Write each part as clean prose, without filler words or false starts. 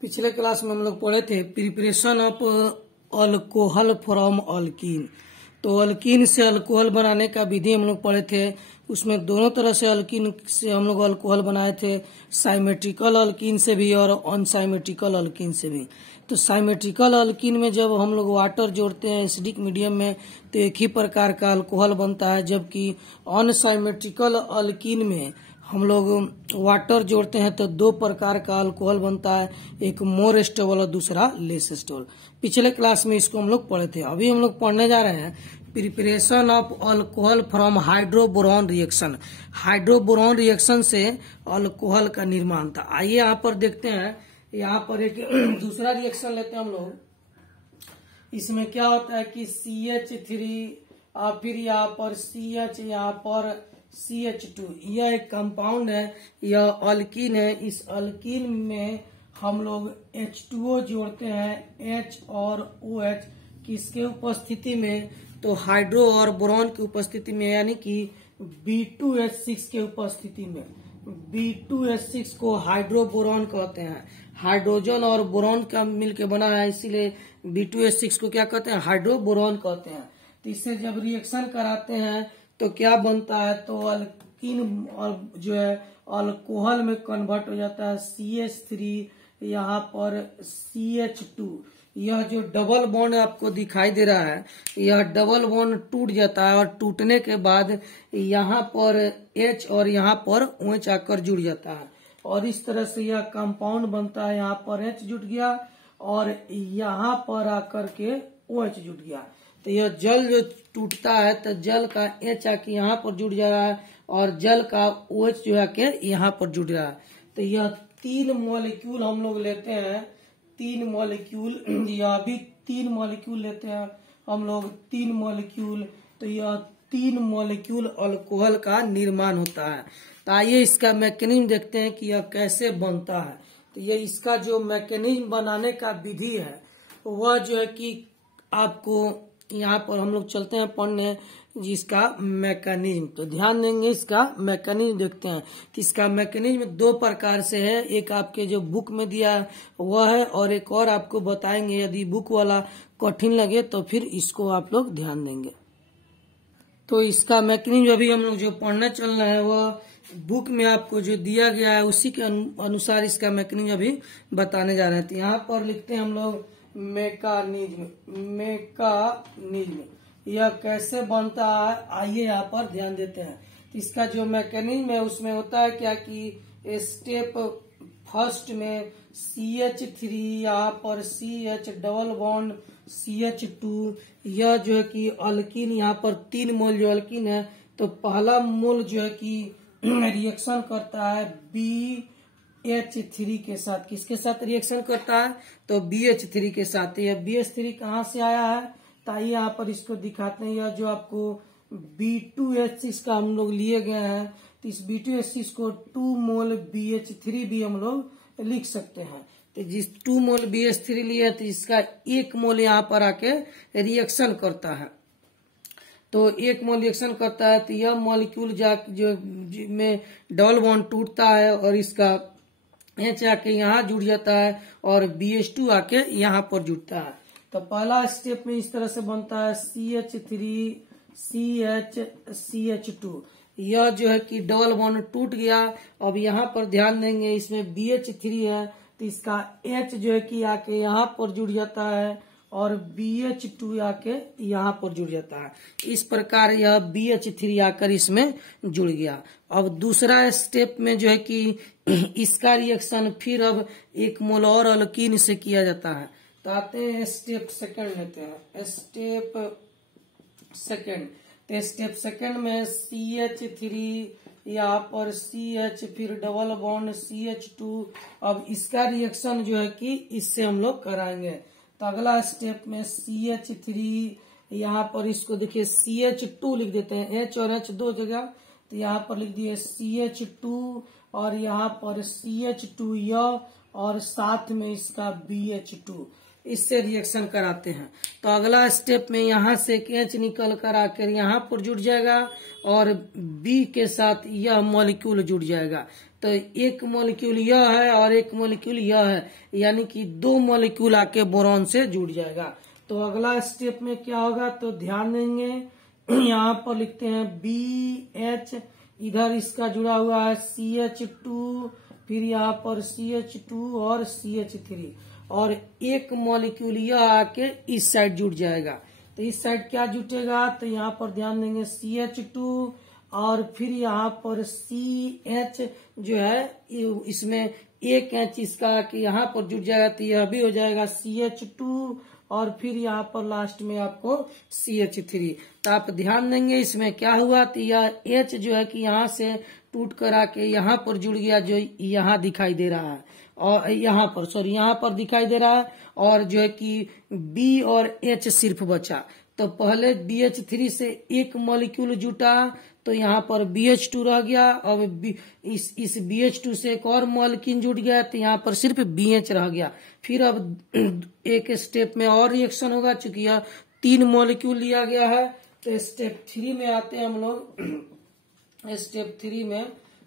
पिछले क्लास में हम लोग पढ़े थे preparation of alcohol from alkyne. तो अल्कीन से अल्कोहल बनाने का विधि हम लोग पढ़े थे। उसमें दोनों तरह से अल्कीन से हम लोग अल्कोहल बनाए थे, साइमेट्रिकल अल्कीन से भी और अनसाइमेट्रिकल अल्कीन से भी। तो साइमेट्रिकल अल्कीन में जब हम लोग वाटर जोड़ते हैं एसिडिक मीडियम में तो एक ही प्रकार का अल्कोहल बनता है, जबकि अनसाइमेट्रिकल अल्कीन में हम लोग वाटर जोड़ते हैं तो दो प्रकार का अल्कोहल बनता है, एक मोर स्टेबल और दूसरा लेस स्टेबल। पिछले क्लास में इसको हम लोग पढ़े थे। अभी हम लोग पढ़ने जा रहे हैं preparation of alcohol from hydroboron reaction. Hydroboron reaction से अल्कोहल का निर्माण था। आइए यहाँ पर देखते हैं। यहाँ पर एक दूसरा रिएक्शन लेते हैं हम लोग। इसमें क्या होता है कि CH3 फिर यहाँ पर CH, यहाँ पर CH2। यह एक कंपाउंड है, यह अल्कीन है। इस अल्कीन में हम लोग H2O जोड़ते हैं, H और OH किसके उपस्थिति में, तो हाइड्रो और बोरॉन की उपस्थिति में, यानी कि B2H6 के उपस्थिति में। B2H6 को हाइड्रोबोरॉन कहते हैं। हाइड्रोजन और बोरॉन का मिलकर बना है, इसीलिए B2H6 को क्या कहते हैं, हाइड्रोबोरॉन कहते हैं। तो इससे जब रिएक्शन कराते हैं तो क्या बनता है, तो अल्कीन और जो है अल्कोहल में कन्वर्ट हो जाता है। CH3 यहाँ पर CH2। यह जो डबल बॉन्ड आपको दिखाई दे रहा है, यह डबल बॉन्ड टूट जाता है और टूटने के बाद यहाँ पर H और यहाँ पर OH आकर जुड़ जाता है और इस तरह से यह कंपाउंड बनता है। यहाँ पर H जुट गया और यहाँ पर आकर के OH जुट गया। तो यह जल जो टूटता है तो जल का H आके यहाँ पर जुड़ जा रहा है और जल का OH जो आके यहाँ पर जुड़ रहा है। तो यह 3 मॉलिक्यूल हम लोग लेते हैं, 3 मॉलिक्यूल, यह भी 3 मॉलिक्यूल लेते हैं हम लोग, 3 मॉलिक्यूल। तो यह 3 मॉलिक्यूल अल्कोहल का निर्माण होता है। तो आइए इसका मैकेनिज्म देखते हैं कि यह कैसे बनता है। तो ये इसका जो मैकेनिज्म बनाने का विधि है वह जो है कि आपको यहाँ पर हम लोग चलते हैं पढ़ने जिसका मैकेनिज्म। तो ध्यान देंगे, इसका मैकेनिज्म देखते हैं कि इसका मैकेनिज्म 2 प्रकार से है। एक आपके जो बुक में दिया वह है और एक और आपको बताएंगे। यदि बुक वाला कठिन लगे तो फिर इसको आप लोग ध्यान देंगे। तो इसका मैकेनिज्म अभी हम लोग जो पढ़ने चल रहे हैं वह बुक में आपको जो दिया गया है उसी के अनुसार इसका मैकेनिज्म अभी बताने जा रहे हैं। तो यहाँ पर लिखते हैं हम लोग मैकेनिज्म। यह कैसे बनता है आइए यहाँ पर ध्यान देते हैं। तो इसका जो मैकेनिज्म है उसमें होता है क्या कि स्टेप फर्स्ट में CH3, यहाँ पर CH डबल बॉन्ड CH2। यह जो है कि अल्कीन, यहाँ पर 3 मोल जो अल्कीन है तो पहला मोल जो है कि रिएक्शन करता है BH3 के साथ। किसके साथ रिएक्शन करता है, तो BH3 के साथ। यह BH3 कहाँ से आया है, तो आइए यहाँ पर इसको दिखाते हैं। यह जो आपको B2H6 का हम लोग लिए गए हैं, तो इस B2H6 को 2 मोल BH3 भी हम लोग लिख सकते हैं। तो जिस 2 मोल BH3 लिए तो इसका 1 मोल यहाँ पर आके रिएक्शन करता है। तो 1 मोल रिएक्शन करता है तो यह मॉलिक्यूल जो में डबल बॉन्ड टूटता है और इसका H आके यहाँ जुड़ जाता है और BH2 आके यहाँ पर जुड़ता है। तो पहला स्टेप में इस तरह से बनता है CH3 CH2। यह जो है कि डबल बॉन्ड टूट गया। अब यहाँ पर ध्यान देंगे, इसमें BH3 है तो इसका H जो है कि आके यहाँ पर जुड़ जाता है और BH2 आके यहाँ पर जुड़ जाता है। इस प्रकार यह BH3 आकर इसमें जुड़ गया। अब दूसरा स्टेप में जो है कि इसका रिएक्शन फिर अब 1 मोल और अल्कीन से किया जाता है। तो आते हैं स्टेप सेकंड लेते हैं। स्टेप सेकंड, तो स्टेप सेकंड में CH3, यहाँ पर CH, फिर डबल बॉन्ड CH2। अब इसका रिएक्शन जो है कि इससे हम लोग कराएंगे। तो अगला स्टेप में CH3, यहाँ पर इसको देखिए CH2 लिख देते हैं, H और H 2 जगह। तो यहाँ पर लिख दिए CH2 और यहाँ पर CH2 यह और साथ में इसका BH2। इससे रिएक्शन कराते हैं। तो अगला स्टेप में यहाँ से एक H निकल कर आकर यहाँ पर जुड़ जाएगा और B के साथ यह मॉलिक्यूल जुड़ जाएगा। तो एक मॉलिक्यूल यह है और एक मॉलिक्यूल यह है, यानी कि 2 मॉलिक्यूल आके बोरॉन से जुड़ जाएगा। तो अगला स्टेप में क्या होगा, तो ध्यान देंगे यहाँ पर लिखते हैं BH, इधर इसका जुड़ा हुआ है CH2, फिर यहाँ पर CH2 और CH3, और एक मॉलिक्यूल यह आके इस साइड जुड़ जाएगा। तो इस साइड क्या जुटेगा, तो यहाँ पर ध्यान देंगे CH2 और फिर यहाँ पर CH जो है इसमें एक एच इसका कि यहाँ पर जुट जाएगा, तो यह भी हो जाएगा CH2 और फिर यहाँ पर लास्ट में आपको CH3। तो आप ध्यान देंगे इसमें क्या हुआ, तो यह H जो है कि यहाँ से टूट कर आके यहाँ पर जुड़ गया, जो यहाँ दिखाई दे रहा है, और यहाँ पर दिखाई दे रहा है, और जो है कि B और H सिर्फ बचा। तो पहले BH3 से एक मॉलिक्यूल जुटा, तो यहाँ पर BH2 रह गया। अब इस BH2 से एक और मॉलिक्यूल जुट गया, तो यहाँ पर सिर्फ BH रह गया। फिर अब एक स्टेप में और रिएक्शन होगा, चूंकि यह 3 मॉलिक्यूल लिया गया है। तो स्टेप 3 में आते हैं हम लोग। स्टेप 3 में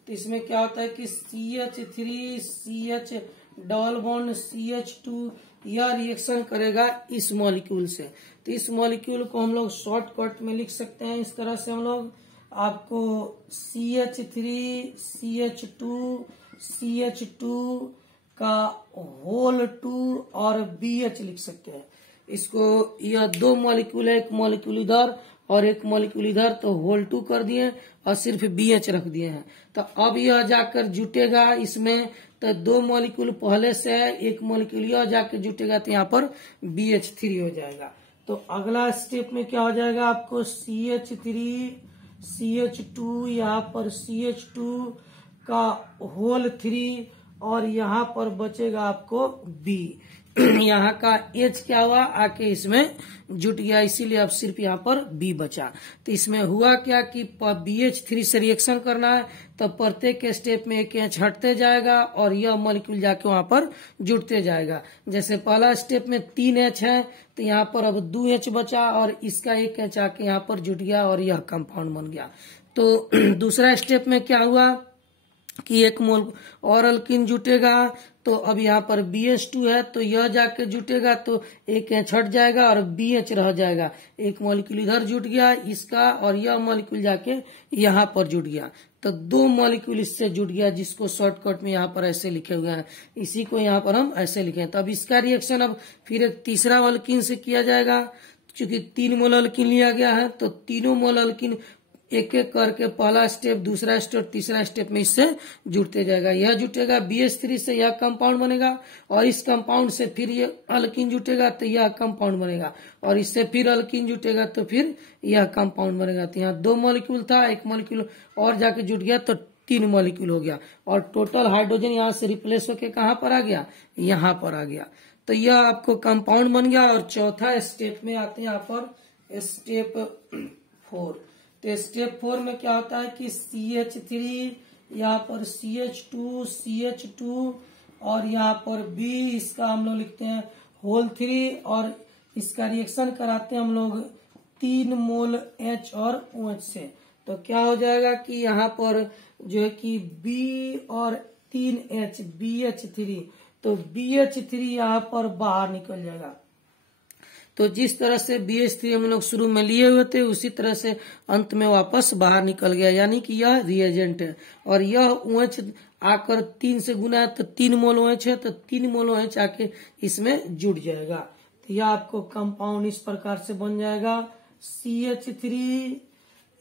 तो इसमें क्या होता है कि CH3 CH double bond CH2 यह रिएक्शन करेगा इस मॉलिक्यूल से। तो इस मॉलिक्यूल को हम लोग शॉर्टकट में लिख सकते हैं इस तरह से। हम लोग आपको CH3 CH2 CH2 का होल 2 और BH लिख सकते हैं। इसको यह 2 मॉलिक्यूल है, एक मॉलिक्यूल इधर और एक मॉलिक्यूल इधर, तो होल 2 कर दिए और सिर्फ BH रख दिए हैं। तो अब यह जाकर जुटेगा इसमें, तो 2 मॉलिक्यूल पहले से है, एक मॉलिक्यूल यह जाकर जुटेगा, तो यहाँ पर BH3 हो जाएगा। तो अगला स्टेप में क्या हो जाएगा, आपको CH3 CH2 यहाँ पर CH2 का होल 3 और यहाँ पर बचेगा आपको B। यहाँ का H क्या हुआ, आके इसमें जुट गया, इसीलिए अब सिर्फ यहाँ पर B बचा। तो इसमें हुआ क्या कि BH3 से रिएक्शन करना है, तो प्रत्येक स्टेप में एक H हटते जाएगा और यह मॉलिक्यूल जाके वहां पर जुटते जाएगा। जैसे पहला स्टेप में 3 H है, तो यहाँ पर अब 2 H बचा और इसका एक H आके यहाँ पर जुट गया और यह कंपाउंड बन गया। तो दूसरा स्टेप में क्या हुआ कि एक मोल और अल्किन जुटेगा, तो अब यहाँ पर BH2 है, तो यह जाके जुटेगा, तो एक H हट जाएगा और BH रह जाएगा। एक मॉलिक्यूल इधर जुट गया इसका, और यह मॉलिक्यूल जाके यहाँ पर जुट गया, तो 2 मॉलिक्यूल इससे जुट गया, जिसको शॉर्टकट में यहाँ पर ऐसे लिखे हुए हैं, इसी को यहाँ पर हम ऐसे लिखे। तो अब इसका रिएक्शन अब फिर एक तीसरा अल्किन से किया जाएगा। चूंकि 3 मोल अल्किन लिया गया है, तो तीनों मोल अल्किन एक एक करके पहला स्टेप, दूसरा स्टेप, तीसरा स्टेप में इससे जुड़ते जाएगा। यह जुटेगा BH3 से, यह कंपाउंड बनेगा, और इस कंपाउंड से फिर ये अल्किन जुटेगा, तो यह कंपाउंड बनेगा, और इससे फिर अल्किन जुटेगा, तो फिर यह कंपाउंड बनेगा। तो यहाँ 2 मॉलिक्यूल था, एक मॉलिक्यूल और जाके जुट गया, तो 3 मॉलिक्यूल हो गया, और टोटल हाइड्रोजन यहाँ से रिप्लेस होके कहाँ पर आ गया, यहाँ पर आ गया। तो यह आपको कंपाउंड बन गया। और चौथा स्टेप में आते हैं यहाँ पर स्टेप 4। तो स्टेप 4 में क्या होता है कि CH3 यहाँ पर CH2 और यहाँ पर B, इसका हम लोग लिखते हैं होल 3, और इसका रिएक्शन कराते हैं हम लोग 3 मोल H और OH से। तो क्या हो जाएगा कि यहाँ पर जो है कि B और 3 H BH3, तो BH3 यहाँ पर बाहर निकल जाएगा। तो जिस तरह से BH3 हम लोग शुरू में लिए हुए थे, उसी तरह से अंत में वापस बाहर निकल गया, यानी कि यह रिएजेंट है। और यह OH आकर 3 से गुना है, तो 3 मोल OH है, तो 3 मोल OH आके इसमें जुड़ जाएगा। तो यह आपको कंपाउंड इस प्रकार से बन जाएगा। CH3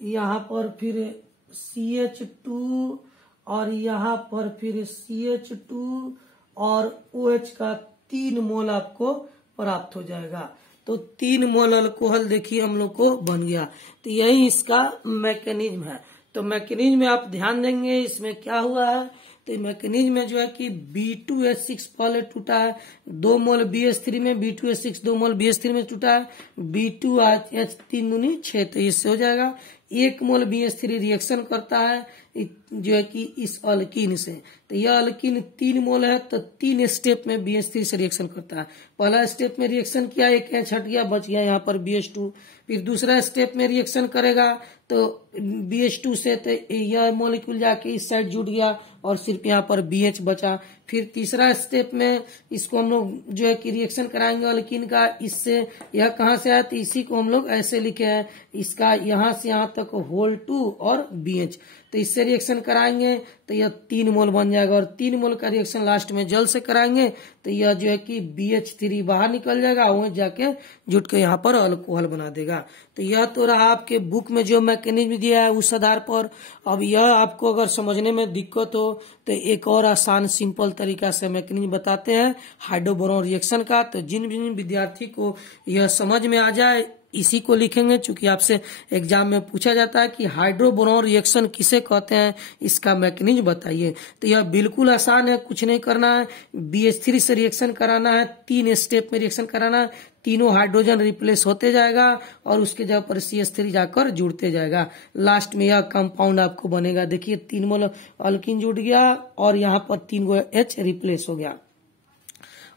यहाँ पर फिर CH2 और यहाँ पर फिर CH2 और OH का 3 मोल आपको प्राप्त हो जाएगा। तो 3 मोल अल्कोहल देखिए हम लोग को बन गया। तो यही इसका मैकेनिज्म है। तो मैकेनिज्म में आप ध्यान देंगे इसमें क्या हुआ है। तो मैकेनिज्म में जो है कि B2H6 पहले टूटा है, 2 मोल BH3 में, B2H6 2 मोल BH3 में टूटा है, B2H3 दूनी 6, तो इससे हो जाएगा। 1 मोल BH3 रिएक्शन करता है जो है कि इस अल्कीन से। तो यह अल्कीन 3 मोल है, तो 3 स्टेप में BH3 से रिएक्शन करता है। पहला स्टेप में रिएक्शन किया, एक H हट गया, बच गया यहाँ पर BH2। फिर दूसरा स्टेप में रिएक्शन करेगा तो BH2 से तो यह मॉलिक्यूल जाके इस साइड जुड़ गया और सिर्फ यहाँ पर BH बचा। फिर तीसरा स्टेप में इसको हम लोग जो है कि रिएक्शन कराएंगे अल्कीन का, इससे यह कहाँ से आया, तो इसी को हम लोग ऐसे लिखे हैं, इसका यहाँ से यहाँ तक होल 2 और BH। तो इससे रिएक्शन कराएंगे तो यह 3 मोल बन जाएगा और 3 मोल का रिएक्शन लास्ट में जल से कराएंगे तो यह जो है कि BH3 बाहर निकल जाएगा, वहीं जाके जुट के यहाँ पर अल्कोहल बना देगा। तो यह तो रहा आपके बुक में जो मैकेनिज्म दिया है उस आधार पर। अब यह आपको अगर समझने में दिक्कत हो तो एक और आसान सिंपल तरीका से मैकेनिज्म बताते हैं हाइड्रोबोरॉन रिएक्शन का। तो जिन विद्यार्थी को यह समझ में आ जाए इसी को लिखेंगे, चूंकि आपसे एग्जाम में पूछा जाता है कि हाइड्रोबोरॉन रिएक्शन किसे कहते हैं, इसका मैकेनिज्म बताइए। तो यह बिल्कुल आसान है, कुछ नहीं करना है, BH3 से रिएक्शन कराना है, 3 स्टेप में रिएक्शन कराना है, तीनों हाइड्रोजन रिप्लेस होते जाएगा और उसके जगह पर CH3 जाकर जुड़ते जाएगा। लास्ट में यह कंपाउंड आपको बनेगा। देखिए 3 मोल अल्कीन जुड़ गया और यहाँ पर 3 गो H रिप्लेस हो गया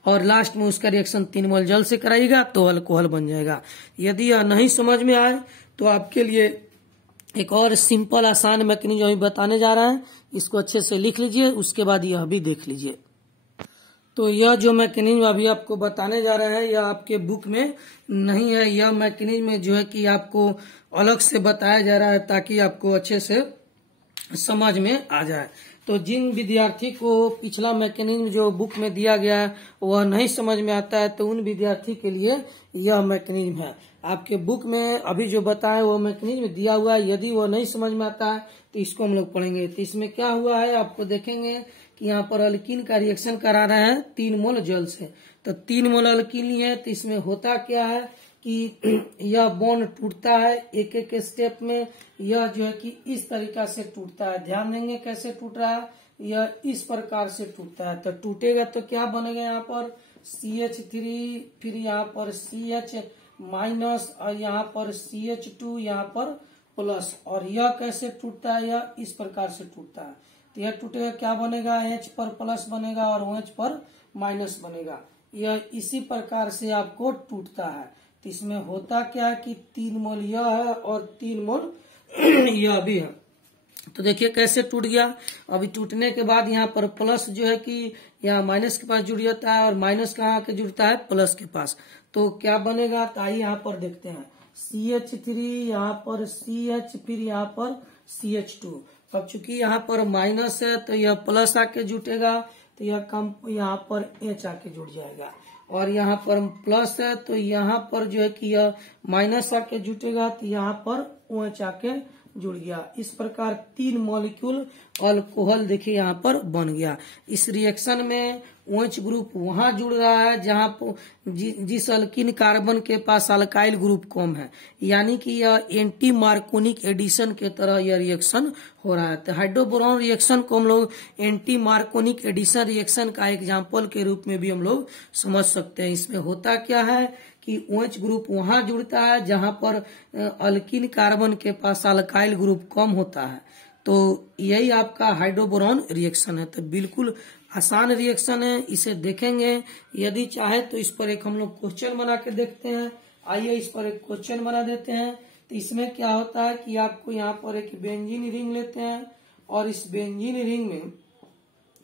और लास्ट में उसका रिएक्शन 3 मोल जल से कराएगा तो अल्कोहल बन जाएगा। यदि यह नहीं समझ में आए तो आपके लिए एक और सिंपल आसान मैकेनिज्म अभी बताने जा रहा है, इसको अच्छे से लिख लीजिए, उसके बाद यह भी देख लीजिए। तो यह जो मैकेनिज्म अभी आपको बताने जा रहा है यह आपके बुक में नहीं है, यह मैकेनिज्म जो है कि आपको अलग से बताया जा रहा है ताकि आपको अच्छे से समझ में आ जाए। तो जिन विद्यार्थी को पिछला मैकेनिज्म जो बुक में दिया गया है वह नहीं समझ में आता है तो उन विद्यार्थी के लिए यह मैकेनिज्म है। आपके बुक में अभी जो बताया वो मैकेनिज्म दिया हुआ है, यदि वो नहीं समझ में आता है तो इसको हम लोग पढ़ेंगे। तो इसमें क्या हुआ है आपको देखेंगे कि यहाँ पर अल्कीन का रिएक्शन करा रहे हैं 3 मोल जल से। तो 3 मोल अल्कीन लिए, तो इसमें होता क्या है कि यह बॉन्ड टूटता है एक एक स्टेप में। यह जो है कि इस तरीका से टूटता है, ध्यान देंगे कैसे टूट रहा है, यह इस प्रकार से टूटता है। तो टूटेगा तो क्या बनेगा, यहाँ पर CH3, फिर यहाँ पर CH माइनस और यहाँ पर CH2, यहाँ पर प्लस। और यह कैसे टूटता है, यह इस प्रकार से टूटता है। तो यह टूटेगा, क्या बनेगा, H पर प्लस बनेगा और OH पर माइनस बनेगा। यह इसी प्रकार से आपको टूटता है। तो इसमें होता क्या है कि 3 मोल यह है और 3 मोल यह भी है। तो देखिए कैसे टूट गया। अभी टूटने के बाद यहाँ पर प्लस जो है कि यहाँ माइनस के पास जुड़ जाता है और माइनस कहाँ के जुड़ता है, प्लस के पास। तो क्या बनेगा, तो आइए यहाँ पर देखते हैं, CH3, यहाँ पर CH, फिर यहाँ पर CH2। अब चूंकि यहाँ पर माइनस है तो यह प्लस आके जुटेगा, तो यह कम यहाँ पर H आके जुड़ जाएगा। और यहाँ पर प्लस है तो यहाँ पर जो है कि यह माइनस आके जुटेगा, तो यहाँ पर OH आके जुड़ गया। इस प्रकार 3 मॉलिक्यूल अल्कोहल देखिए यहाँ पर बन गया। इस रिएक्शन में OH ग्रुप वहां जुड़ रहा है जहां जिस अल्कीन कार्बन के पास अल्काइल ग्रुप कम है, यानी कि यह एंटी मार्कोनिक एडिशन के तरह यह रिएक्शन हो रहा है। तो हाइड्रोबोरॉन रिएक्शन को हम लोग एंटी मार्कोनिक एडिशन रिएक्शन का एग्जाम्पल के रूप में भी हम लोग समझ सकते हैं। इसमें होता क्या है कि OH ग्रुप वहां जुड़ता है जहां पर अल्कीन कार्बन के पास अल्काइल ग्रुप कम होता है। तो यही आपका हाइड्रोबोरॉन रिएक्शन है। तो बिल्कुल आसान रिएक्शन है, इसे देखेंगे। यदि चाहे तो इस पर एक हम लोग क्वेश्चन बना के देखते हैं। आइए इस पर एक क्वेश्चन बना देते हैं। तो इसमें क्या होता है कि आपको यहाँ पर एक बेंजीन रिंग लेते हैं और इस बेंजीन रिंग में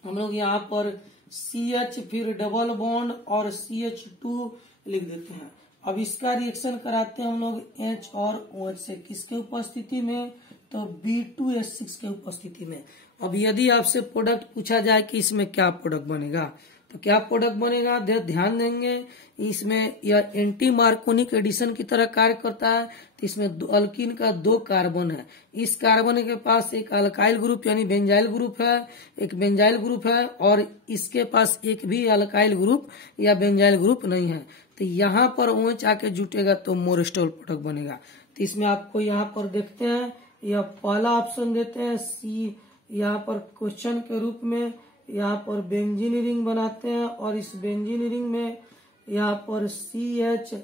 हम लोग यहाँ पर CH, फिर डबल बॉन्ड और CH2 लिख देते हैं। अब इसका रिएक्शन कराते हैं हम लोग H और OH से, किसके उपस्थिति में, तो B2H6 के उपस्थिति में। अब यदि आपसे प्रोडक्ट पूछा जाए कि इसमें क्या प्रोडक्ट बनेगा, तो क्या प्रोडक्ट बनेगा, ध्यान देंगे। इसमें यह एंटी मार्कोनिक एडिशन की तरह कार्य करता है। तो इसमें अल्कीन का 2 कार्बन है, इस कार्बन के पास एक अल्काइल ग्रुप यानी बेंजाइल ग्रुप है, एक बेंजाइल ग्रुप है और इसके पास एक भी अल्काइल ग्रुप या बेंजाइल ग्रुप नहीं है। तो यहाँ पर OH आके जुटेगा तो मोरेस्टोल प्रोडक्ट बनेगा। तो इसमें आपको यहाँ पर देखते हैं, यह पहला ऑप्शन देते हैं C, यहाँ पर क्वेश्चन के रूप में यहाँ पर बेंजीन रिंग बनाते हैं और इस बेंजीन रिंग में यहाँ पर CH,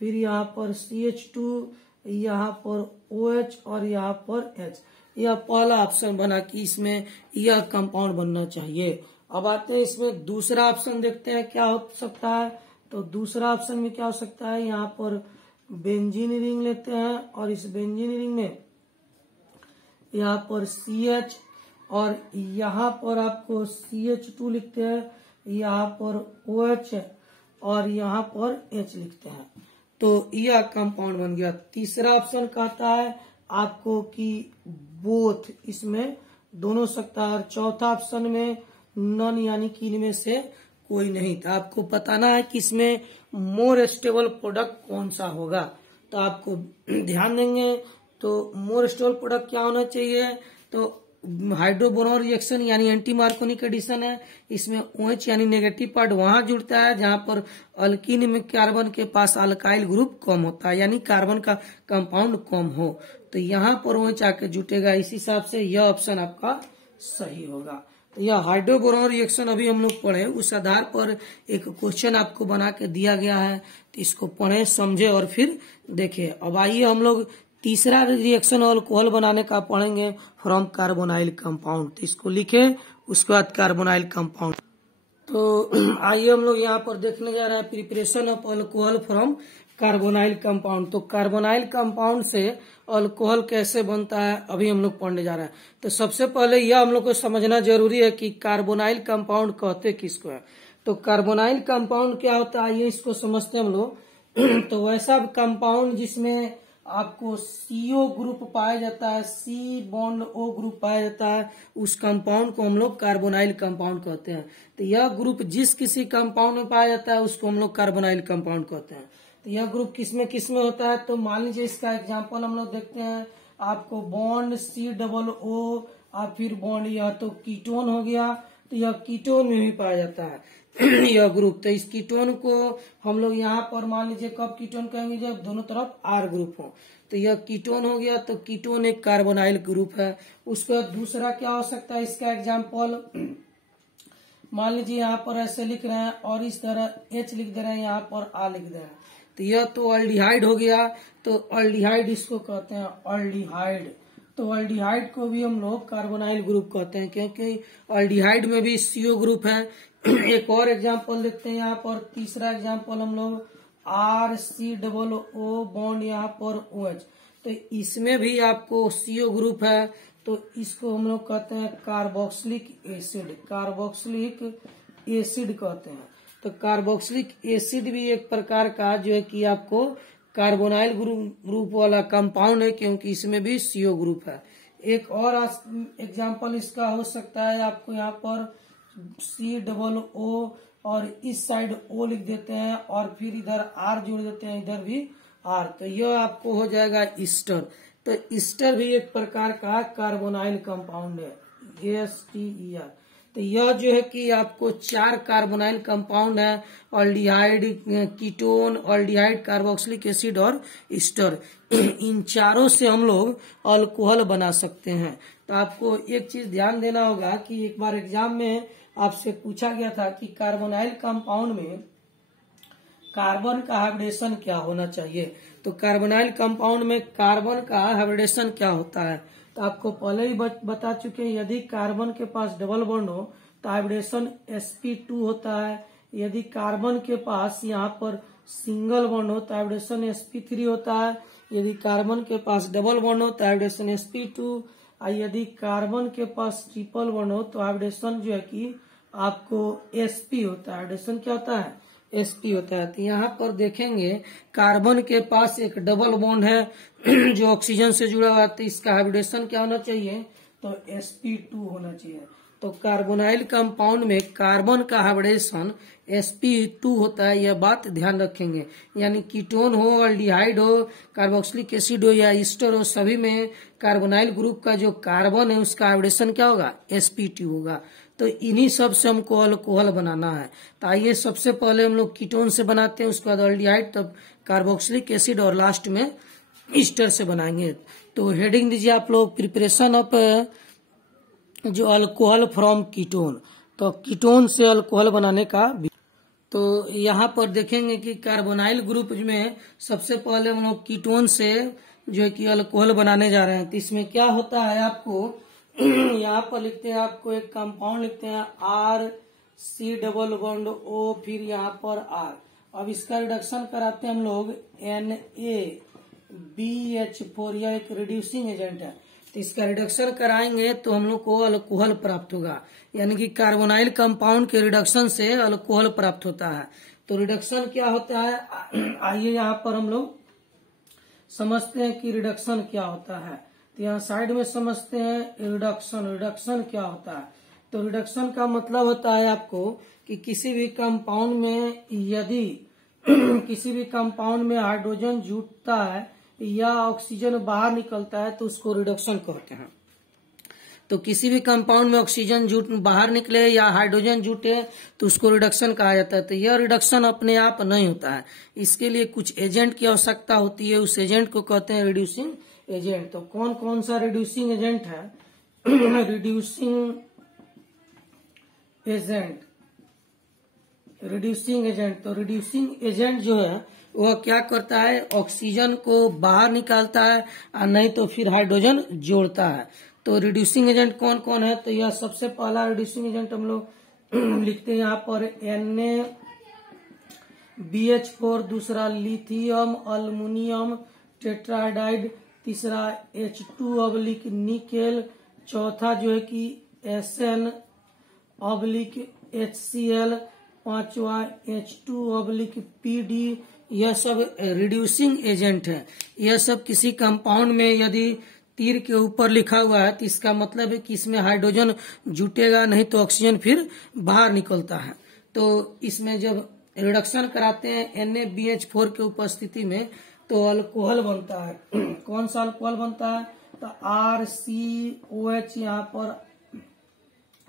फिर यहाँ पर CH2, यहाँ पर OH और यहाँ पर H। यह पहला ऑप्शन बना कि इसमें यह कंपाउंड बनना चाहिए। अब आते हैं इसमें दूसरा ऑप्शन, देखते हैं क्या हो सकता है। तो दूसरा ऑप्शन में क्या हो सकता है, यहाँ पर बेंजीन रिंग लेते हैं और इस बेंजीन रिंग में यहाँ पर CH और यहाँ पर आपको CH2 लिखते हैं, यहाँ पर OH और यहाँ पर H लिखते हैं। तो यह कंपाउंड बन गया। तीसरा ऑप्शन कहता है आपको कि बोथ, इसमें दोनों सकता है। और चौथा ऑप्शन में नॉन, यानी कि इनमें से कोई नहीं। तो आपको बताना है कि इसमें मोर स्टेबल प्रोडक्ट कौन सा होगा। तो आपको ध्यान देंगे तो मोर स्टेबल प्रोडक्ट क्या होना चाहिए। तो हाइड्रोबोरॉन रिएक्शन यानी एंटी मार्कोनिक एडिशन है। इसमें OH यानी नेगेटिव पार्ट वहां जुड़ता है जहां पर अल्कीन में कार्बन के पास अल्काइल ग्रुप कम होता है, यानी कार्बन का कंपाउंड कम हो, तो यहाँ पर OH आके जुटेगा। इस हिसाब से यह ऑप्शन आपका सही होगा। तो यह हाइड्रोबोरॉन रिएक्शन अभी हम लोग पढ़े, उस आधार पर एक क्वेश्चन आपको बना के दिया गया है। तो इसको पढ़े, समझे और फिर देखे। अब आइए हम लोग तीसरा रिएक्शन अल्कोहल बनाने का पढ़ेंगे, फ्रॉम कार्बोनाइल कंपाउंड। तो इसको लिखे, उसके बाद कार्बोनाइल कंपाउंड। तो आइए हम लोग यहाँ पर देखने जा रहे हैं preparation of alcohol from carbonyl compound. तो कार्बोनाइल कंपाउंड से अल्कोहल कैसे बनता है अभी हम लोग पढ़ने जा रहे हैं। तो सबसे पहले यह हम लोग को समझना जरूरी है कि कार्बोनाइल कंपाउंड कहते किसको है। तो कार्बोनाइल कंपाउंड क्या होता है, ये इसको समझते हैं हम लोग। तो वैसा कंपाउंड जिसमें आपको CO ग्रुप पाया जाता है, C बॉन्ड O ग्रुप पाया जाता है, उस कंपाउंड को हम लोग कार्बोनाइल कंपाउंड कहते हैं। तो यह ग्रुप जिस किसी कंपाउंड में पाया जाता है उसको हम लोग कार्बोनाइल कंपाउंड कहते हैं। तो यह ग्रुप किसमें होता है, तो मान लीजिए इसका एग्जांपल हम लोग देखते हैं। आपको बॉन्ड COO और फिर बॉन्ड, यह तो कीटोन हो गया, तो यह कीटोन में भी पाया जाता है यह ग्रुप। तो इस कीटोन को हम लोग यहाँ पर मान लीजिए कब कीटोन कहेंगे, जब दोनों तरफ R ग्रुप हो। तो यह कीटोन हो गया, तो कीटोन एक कार्बोनाइल ग्रुप है। उसका दूसरा क्या हो सकता है, इसका एग्जांपल मान लीजिए यहाँ पर ऐसे लिख रहे हैं और इस तरह H लिख दे रहे हैं, यहाँ पर R लिख दे रहे हैं। तो यह तो अल्डिहाइड हो गया। तो अल्डिहाइड इसको कहते हैं अल्डिहाइड। तो अल्डिहाइड को भी हम लोग कार्बोनाइल ग्रुप कहते हैं, क्योंकि अल्डिहाइड में भी CO ग्रुप है। एक और एग्जांपल देखते हैं यहाँ पर, तीसरा एग्जांपल हम लोग RCOO बॉन्ड यहाँ पर OH। तो इसमें भी आपको CO ग्रुप है, तो इसको हम लोग कहते हैं कार्बोक्सिलिक एसिड। कार्बोक्सिलिक एसिड कहते हैं। तो कार्बोक्सिलिक एसिड भी एक प्रकार का जो है कि आपको कार्बोनाइल ग्रुप वाला कंपाउंड है, क्योंकि इसमें भी CO ग्रुप है। एक और एग्जांपल इसका हो सकता है, आपको यहाँ पर COO और इस साइड O लिख देते हैं और फिर इधर R जोड़ देते हैं, इधर भी R। तो यह आपको हो जाएगा ईस्टर। तो ईस्टर भी एक प्रकार का कार्बोनाइल कंपाउंड है, STER। तो यह जो है कि आपको 4 कार्बोनाइल कंपाउंड है, aldehyde, ketone, aldehyde, carboxylic acid और ईस्टर। इन चारों से हम लोग अल्कोहल बना सकते हैं। तो आपको एक चीज ध्यान देना होगा कि एक बार एग्जाम में आपसे पूछा गया था कि कार्बोनाइल कंपाउंड में कार्बन का हाइब्रिडेशन क्या होना चाहिए। तो कार्बोनाइल कंपाउंड में कार्बन का हाइब्रिडेशन क्या होता है, तो आपको पहले ही बता चुके हैं। यदि कार्बन के पास डबल बॉन्ड हो तो हाइब्रिडेशन sp2 होता है। यदि कार्बन के पास यहाँ पर सिंगल बॉन्ड हो तो हाइब्रिडेशन sp3 होता है। यदि कार्बन के पास डबल बॉन्ड हो तो हाइब्रिडेशन sp2। यदि कार्बन के पास ट्रिपल बॉन्ड हो तो हाइब्रिडेशन जो है कि आपको sp होता है। हाइब्रिडेशन क्या होता है, sp होता है। तो यहाँ पर देखेंगे कार्बन के पास एक डबल बॉन्ड है जो ऑक्सीजन से जुड़ा हुआ है, तो इसका हाइब्रिडेशन क्या होना चाहिए, तो sp2 होना चाहिए। तो कार्बोनाइल कंपाउंड में कार्बन का हाइब्रिडेशन sp2 होता है, यह बात ध्यान रखेंगे। यानी कीटोन हो, अल्डिहाइड हो, कार्बोक्सिलिक एसिड हो या ईस्टर हो, सभी में कार्बोनाइल ग्रुप का जो कार्बन है उसका हाइब्रिडेशन क्या होगा, sp2 होगा। तो इन्हीं सब से हमको अल्कोहल बनाना है। तो आइए सबसे पहले हम लोग कीटोन से बनाते हैं, उसके बाद अल्डिहाइड, तब कार्बोक्सिलिक एसिड और लास्ट में ईस्टर से बनाएंगे। तो हेडिंग दीजिए आप लोग, प्रिपरेशन ऑफ जो अल्कोहल फ्रॉम कीटोन। तो कीटोन से अल्कोहल बनाने का। तो यहाँ पर देखेंगे कि कार्बोनाइल ग्रुप में सबसे पहले हम लोग कीटोन से जो है कि अल्कोहल बनाने जा रहे हैं। तो इसमें क्या होता है आपको यहाँ पर लिखते हैं, आपको एक कंपाउंड लिखते हैं RC डबल बॉन्ड O, फिर यहाँ पर R। अब इसका रिडक्शन कराते हैं हम लोग NaBH4, यह एक रिड्यूसिंग एजेंट है। तो इसका रिडक्शन कराएंगे तो हम लोग को अल्कोहल प्राप्त होगा, यानी कि कार्बोनाइल कंपाउंड के रिडक्शन से अल्कोहल प्राप्त होता है। तो रिडक्शन क्या होता है, आइए यहाँ पर हम लोग समझते हैं कि रिडक्शन क्या होता है। तो यहाँ साइड में समझते हैं रिडक्शन क्या होता है। तो रिडक्शन का मतलब होता है आपको कि किसी भी कंपाउंड में यदि किसी भी कंपाउंड में हाइड्रोजन जुटता है या ऑक्सीजन बाहर निकलता है तो उसको रिडक्शन कहते हैं। तो किसी भी कंपाउंड में ऑक्सीजन बाहर निकले या हाइड्रोजन जुटे तो उसको रिडक्शन कहा जाता है। तो यह रिडक्शन अपने आप नहीं होता है, इसके लिए कुछ एजेंट की आवश्यकता होती है, उस एजेंट को कहते हैं रिड्यूसिंग एजेंट। तो कौन कौन सा रिड्यूसिंग एजेंट है रिड्यूसिंग एजेंट। तो रिड्यूसिंग एजेंट जो है वह क्या करता है, ऑक्सीजन को बाहर निकालता है और नहीं तो फिर हाइड्रोजन जोड़ता है। तो रिड्यूसिंग एजेंट कौन कौन है, तो यह सबसे पहला रिड्यूसिंग एजेंट हम लोग लिखते हैं यहाँ पर NaBH4, दूसरा लिथियम अल्मुनियम टेट्राहाइड्राइड, तीसरा H2/निकेल, चौथा जो है कि SN/HCl, पांचवा H2/PD। यह सब रिड्यूसिंग एजेंट है। यह सब किसी कंपाउंड में यदि तीर के ऊपर लिखा हुआ है तो इसका मतलब है कि इसमें हाइड्रोजन जुटेगा, नहीं तो ऑक्सीजन फिर बाहर निकलता है। तो इसमें जब रिडक्शन कराते हैं NaBH4 के उपस्थिति में तो अल्कोहल बनता है। कौन सा अल्कोहल बनता है, तो RCOH, यहाँ पर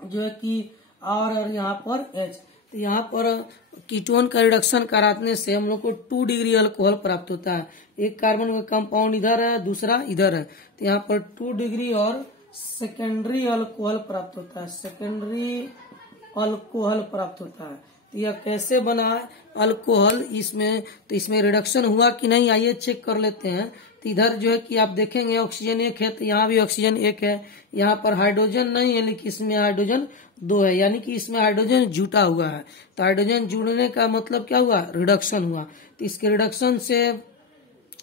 जो है कि R और यहाँ पर H। तो यहाँ पर कीटोन का रिडक्शन कराने से हम लोग को 2 डिग्री अल्कोहल प्राप्त होता है। एक कार्बन का कंपाउंड इधर है, दूसरा इधर है, तो यहाँ पर 2 डिग्री और सेकेंडरी अल्कोहल प्राप्त होता है, तो यह कैसे बना अल्कोहल इसमें, तो इसमें रिडक्शन हुआ कि नहीं आइए चेक कर लेते हैं। तो इधर जो है कि आप देखेंगे ऑक्सीजन 1 है, तो यहाँ भी ऑक्सीजन 1 है, यहाँ पर हाइड्रोजन नहीं है लेकिन इसमें हाइड्रोजन 2 है, यानी कि इसमें हाइड्रोजन जुटा हुआ है। तो हाइड्रोजन जुड़ने का मतलब क्या हुआ, रिडक्शन हुआ। तो इसके रिडक्शन से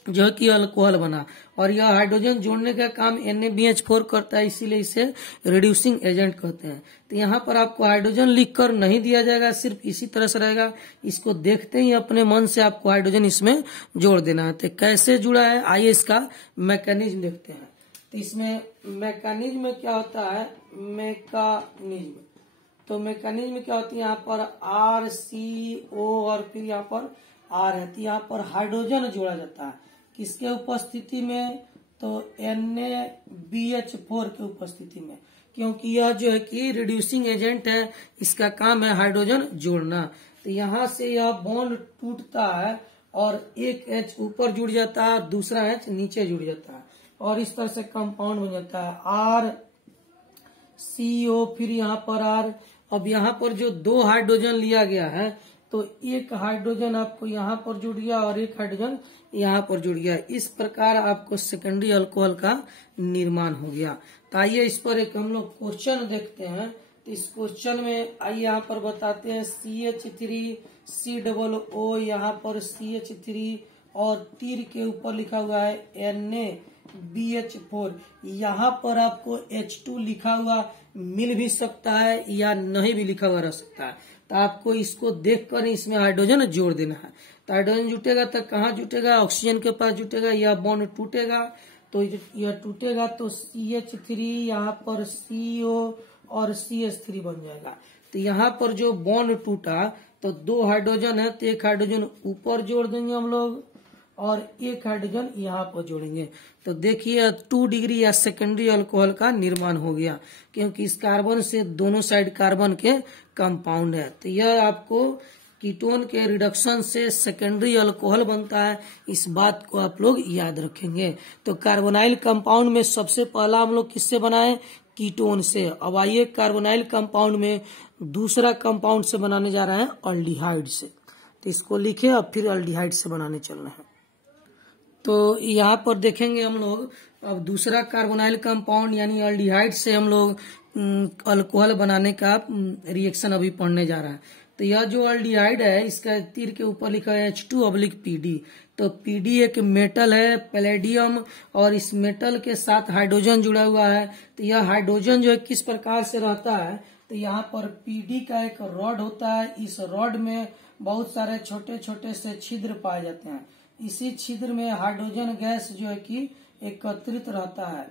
जो है कि अल्कोहल बना, और यह हाइड्रोजन जोड़ने का काम NaBH4 करता है, इसीलिए इसे रिड्यूसिंग एजेंट कहते हैं। तो यहाँ पर आपको हाइड्रोजन लिखकर नहीं दिया जाएगा, सिर्फ इसी तरह से रहेगा, इसको देखते ही अपने मन से आपको हाइड्रोजन इसमें जोड़ देना है। तो कैसे जुड़ा है, आइए इसका मैकेनिज्म देखते हैं। तो इसमें मैकेनिज्म क्या होता है, तो मैकेनिज्म क्या होती है, यहाँ पर RCO और फिर यहाँ पर R है, तो यहाँ पर हाइड्रोजन जोड़ा जाता है किसके उपस्थिति में, तो NaBH4 के उपस्थिति में, क्योंकि यह जो है कि रिड्यूसिंग एजेंट है, इसका काम है हाइड्रोजन जोड़ना। तो यहाँ से यह बॉन्ड टूटता है और एक H ऊपर जुड़ जाता है, दूसरा H नीचे जुड़ जाता है, और इस तरह से कंपाउंड बन जाता है RCO, फिर यहाँ पर R। अब यहाँ पर जो 2 हाइड्रोजन लिया गया है तो एक हाइड्रोजन आपको यहाँ पर जुड़ गया और एक हाइड्रोजन यहाँ पर जुड़ गया। इस प्रकार आपको सेकेंडरी अल्कोहल का निर्माण हो गया। तो आइए इस पर एक हम लोग क्वेश्चन देखते हैं। तो इस क्वेश्चन में आइए यहाँ पर बताते हैं CH3COO, यहाँ पर CH3 और तीर के ऊपर लिखा हुआ है NaBH4। यहाँ पर आपको H2 लिखा हुआ मिल भी सकता है या नहीं भी लिखा हुआ रह सकता है। तो आपको इसको देखकर इसमें हाइड्रोजन जोड़ देना है। तो हाइड्रोजन जुटेगा तो कहाँ जुटेगा, ऑक्सीजन के पास जुटेगा, यह बॉन्ड टूटेगा, तो यह टूटेगा तो CH3 यहाँ पर CO और CH3 बन जाएगा। तो यहाँ पर जो बॉन्ड टूटा तो 2 हाइड्रोजन है, तो एक हाइड्रोजन ऊपर जोड़ देंगे हम लोग और एक हाइड्रोजन यहाँ पर जोड़ेंगे। तो देखिए 2 डिग्री या सेकेंडरी अल्कोहल का निर्माण हो गया, क्योंकि इस कार्बन से दोनों साइड कार्बन के कंपाउंड है। तो यह आपको कीटोन के रिडक्शन से सेकेंडरी अल्कोहल बनता है, इस बात को आप लोग याद रखेंगे। तो कार्बोनाइल कंपाउंड में सबसे पहला हम लोग किससे बनाए, कीटोन से। अब आइए कार्बोनाइल कंपाउंड में दूसरा कंपाउंड से बनाने जा रहे हैं, अल्डिहाइड से। तो इसको लिखे और फिर अल्डिहाइड से बनाने चलना है। तो यहाँ पर देखेंगे हम लोग अब दूसरा कार्बोनाइल कंपाउंड यानी अल्डिहाइड से हम लोग अल्कोहल बनाने का रिएक्शन अभी पढ़ने जा रहा है। तो यह जो अल्डिहाइड है इसका तीर के ऊपर लिखा है H2/PD। तो PD एक मेटल है पैलेडियम, और इस मेटल के साथ हाइड्रोजन जुड़ा हुआ है। तो यह हाइड्रोजन जो है किस प्रकार से रहता है, तो यहाँ पर PD का एक रॉड होता है। इस रॉड में बहुत सारे छोटे छोटे से छिद्र पाए जाते हैं। इसी छिद्र में हाइड्रोजन गैस जो है कि एकत्रित रहता है।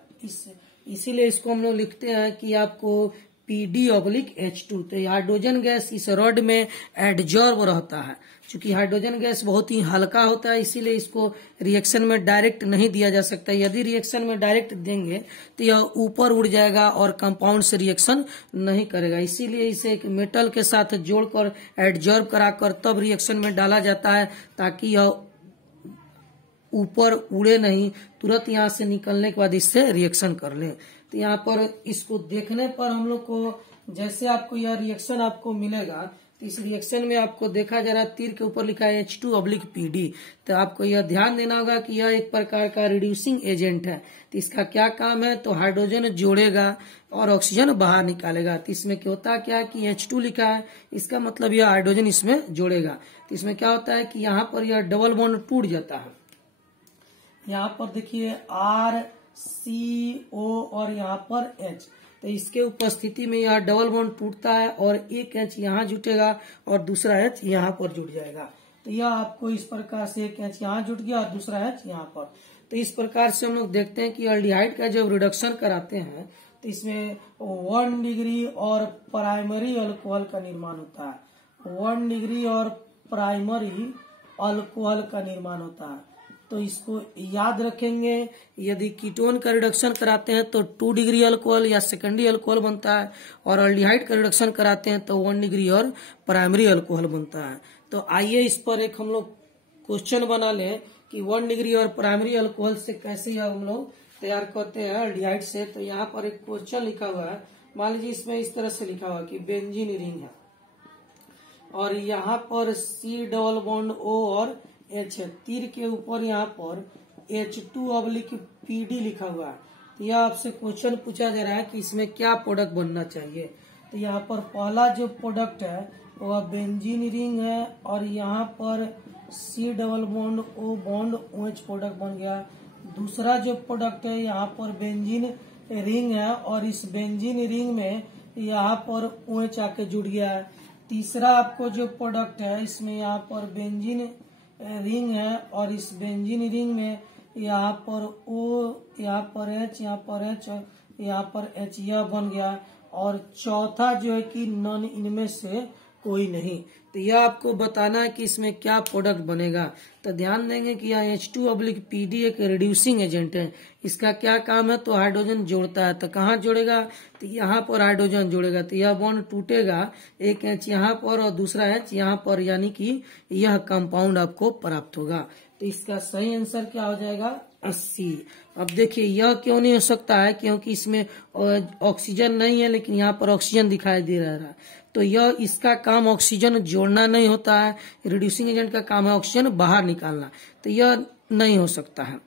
इसीलिए इसको हम लोग लिखते हैं कि आपको PD/H2। तो हाइड्रोजन गैस इस रॉड में एडजॉर्ब रहता है। चूंकि हाइड्रोजन गैस बहुत ही हल्का होता है, इसीलिए इसको रिएक्शन में डायरेक्ट नहीं दिया जा सकता। यदि रिएक्शन में डायरेक्ट देंगे तो यह ऊपर उड़ जाएगा और कंपाउंड से रिएक्शन नहीं करेगा। इसीलिए इसे एक मेटल के साथ जोड़कर एडजॉर्ब कराकर तब रिएक्शन में डाला जाता है, ताकि यह ऊपर उड़े नहीं, तुरंत यहाँ से निकलने के बाद इससे रिएक्शन कर ले। तो यहाँ पर इसको देखने पर हम लोग को जैसे आपको यह रिएक्शन आपको मिलेगा, तो इस रिएक्शन में आपको देखा जा रहा है तीर के ऊपर लिखा है H2/PD। तो आपको यह ध्यान देना होगा कि यह एक प्रकार का रिड्यूसिंग एजेंट है। तो इसका क्या काम है, तो हाइड्रोजन जोड़ेगा और ऑक्सीजन बाहर निकालेगा। तो इसमें क्या होता है क्या कि H2 लिखा है, इसका मतलब यह हाइड्रोजन इसमें जोड़ेगा। तो इसमें क्या होता है कि यहाँ पर यह डबल बॉन्ड टूट जाता है। यहाँ पर देखिए RCO और यहाँ पर H, तो इसके उपस्थिति में यह डबल बॉन्ड टूटता है और एक H यहाँ जुटेगा और दूसरा H यहाँ पर जुट जाएगा। तो यह आपको इस प्रकार से एक H यहाँ जुट गया और दूसरा H यहाँ पर। तो इस प्रकार से हम लोग देखते हैं कि अल्डिहाइड का जब रिडक्शन कराते हैं तो इसमें 1 डिग्री और प्राइमरी अल्कोहल का निर्माण होता है। 1 डिग्री और प्राइमरी अल्कोहल का निर्माण होता है। तो इसको याद रखेंगे। यदि कीटोन का रिडक्शन कराते हैं तो 2 डिग्री अल्कोहल या सेकेंडरी अल्कोहल बनता है, और अल्डिहाइड का रिडक्शन कराते हैं तो 1 डिग्री और प्राइमरी अल्कोहल बनता है। तो आइए इस पर एक हम लोग क्वेश्चन बना लें कि 1 डिग्री और प्राइमरी अल्कोहल से कैसे हम लोग तैयार करते हैं अल्डिहाइड से। तो यहाँ पर एक क्वेश्चन लिखा हुआ है। मान लीजिए इसमें इस तरह से लिखा हुआ कि बेंजीन रिंग है और यहाँ पर C⋯O और H है। तीर के ऊपर यहाँ पर H2/PD लिखा हुआ है। तो यह आपसे क्वेश्चन पूछा जा रहा है कि इसमें क्या प्रोडक्ट बनना चाहिए। तो यहाँ पर पहला जो प्रोडक्ट है वह बेंजीन रिंग है और यहाँ पर C⋯O बॉन्ड OH प्रोडक्ट बन गया। दूसरा जो प्रोडक्ट है यहाँ पर बेंजीन रिंग है और इस बेंजीन रिंग में यहाँ पर OH आके जुड़ गया है। तीसरा आपको जो प्रोडक्ट है इसमें यहाँ पर बेंजीन रिंग है और इस बेंजीन रिंग में यहाँ पर O, यहाँ पर H, यहाँ पर H, यहाँ पर H, यह बन गया। और चौथा जो है कि नॉन, इनमें से कोई नहीं। तो यह आपको बताना है कि इसमें क्या प्रोडक्ट बनेगा। तो ध्यान देंगे कि यह H2/PD एक रिड्यूसिंग एजेंट है। इसका क्या काम है, तो हाइड्रोजन जोड़ता है। तो कहाँ जोड़ेगा, तो यहाँ पर हाइड्रोजन जोड़ेगा। तो यह बॉन्ड टूटेगा, एक H यहाँ पर और दूसरा H यहाँ पर, यानी कि यह कंपाउंड आपको प्राप्त होगा। तो इसका सही आंसर क्या हो जाएगा, 80। अब देखिए यह क्यों नहीं हो सकता है, क्योंकि इसमें ऑक्सीजन नहीं है, लेकिन यहाँ पर ऑक्सीजन दिखाई दे रहा है। तो यह इसका काम ऑक्सीजन जोड़ना नहीं होता है। रिड्यूसिंग एजेंट का काम है ऑक्सीजन बाहर निकालना। तो यह नहीं हो सकता है।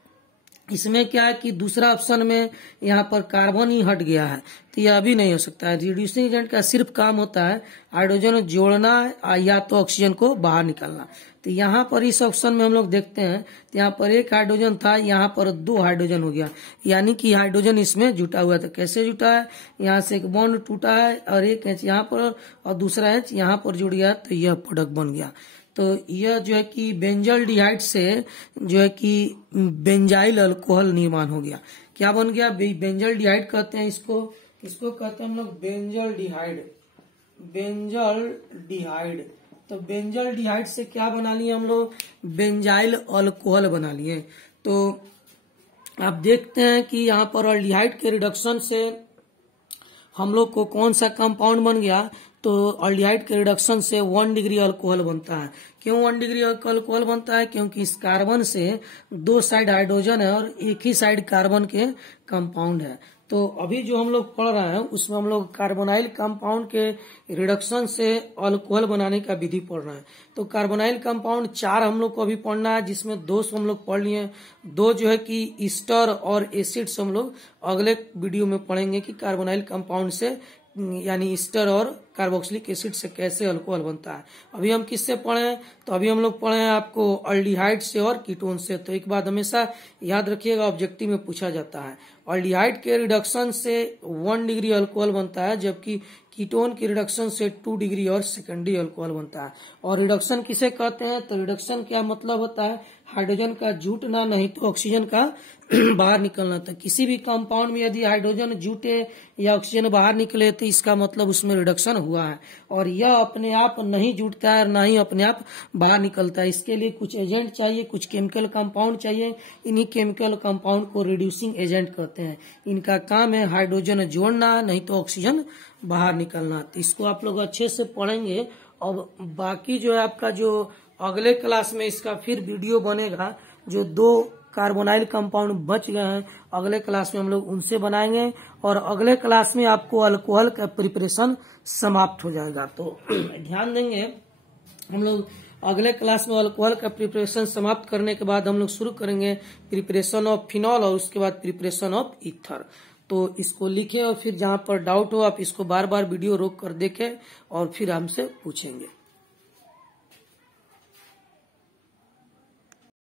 इसमें क्या है कि दूसरा ऑप्शन में यहाँ पर कार्बन ही हट गया है, तो यह भी नहीं हो सकता है। रिड्यूसिंग एजेंट का सिर्फ काम होता है हाइड्रोजन जोड़ना या तो ऑक्सीजन को बाहर निकालना। तो यहाँ पर इस ऑप्शन में हम लोग देखते हैं तो यहाँ पर एक हाइड्रोजन था, यहाँ पर 2 हाइड्रोजन हो गया, यानी कि हाइड्रोजन इसमें जुटा हुआ था। कैसे जुटा है, यहाँ से एक बॉन्ड टूटा है और एक H यहाँ पर और दूसरा H यहाँ पर जुड़ गया, तो यह प्रोडक्ट बन गया। तो यह जो है कि बेंजल्डिहाइड से जो है कि बेंजाइल अल्कोहल निर्माण हो गया। क्या बन गया, बेंजल्डिहाइड कहते हैं इसको। किसको कहते हैं हम लोग, बेंजल्डिहाइड। बेंजल्डिहाइड, तो बेंजल्डिहाइड से क्या बना लिए हम लोग, बेंजाइल अल्कोहल बना लिए। तो आप देखते हैं कि यहाँ पर अल्डिहाइड के रिडक्शन से हम लोग को कौन सा कंपाउंड बन गया, तो अल्डिहाइड के रिडक्शन से 1 डिग्री अल्कोहल बनता है। क्यों 1 डिग्री अल्कोहल बनता है, क्योंकि इस कार्बन से 2 साइड हाइड्रोजन है और एक ही साइड कार्बन के कंपाउंड है। तो अभी जो हम लोग पढ़ रहे हैं उसमें हम लोग कार्बोनाइल कंपाउंड के रिडक्शन से अल्कोहल बनाने का विधि पढ़ रहे हैं। तो कार्बोनाइल कंपाउंड 4 हम लोग को अभी पढ़ना है, जिसमें 2 हम लोग पढ़ लिए। 2 जो है कि ईस्टर और एसिड से हम लोग अगले वीडियो में पढ़ेंगे कि कार्बोनाइल कंपाउंड से यानी ईस्टर और कार्बोक्सिलिक एसिड से कैसे अल्कोहल बनता है। अभी हम किससे पढ़े हैं? तो अभी हम लोग पढ़े हैं आपको अल्डिहाइड से और कीटोन से। तो एक बात हमेशा याद रखिएगा, ऑब्जेक्टिव में पूछा जाता है, अल्डिहाइड के रिडक्शन से 1 डिग्री अल्कोहल बनता है, जबकि कीटोन की रिडक्शन से 2 डिग्री और सेकेंडरी अल्कोहल बनता है। और रिडक्शन किसे कहते हैं? तो रिडक्शन क्या मतलब होता है? हाइड्रोजन का जुटना, नहीं तो ऑक्सीजन का बाहर निकलना। तो किसी भी कंपाउंड में यदि हाइड्रोजन जुटे या ऑक्सीजन बाहर निकले तो इसका मतलब उसमें रिडक्शन हुआ है। और यह अपने आप नहीं जुटता है, ना ही अपने आप बाहर निकलता है। इसके लिए कुछ एजेंट चाहिए, कुछ केमिकल कंपाउंड चाहिए। इन्हीं केमिकल कंपाउंड को रिड्यूसिंग एजेंट कहते हैं। इनका काम है हाइड्रोजन जोड़ना, नहीं तो ऑक्सीजन बाहर निकलना। तो इसको आप लोग अच्छे से पढ़ेंगे। और बाकी जो है आपका जो अगले क्लास में इसका फिर वीडियो बनेगा, जो 2 कार्बोनाइल कंपाउंड बच गए हैं अगले क्लास में हम लोग उनसे बनाएंगे। और अगले क्लास में आपको अल्कोहल का प्रिपरेशन समाप्त हो जाएगा। तो ध्यान देंगे, हम लोग अगले क्लास में अल्कोहल का प्रिपरेशन समाप्त करने के बाद हम लोग शुरू करेंगे प्रिपरेशन ऑफ फिनॉल और उसके बाद प्रिपरेशन ऑफ ईथर। तो इसको लिखें और फिर जहां पर डाउट हो आप इसको बार बार वीडियो रोक कर देखें और फिर हमसे पूछेंगे।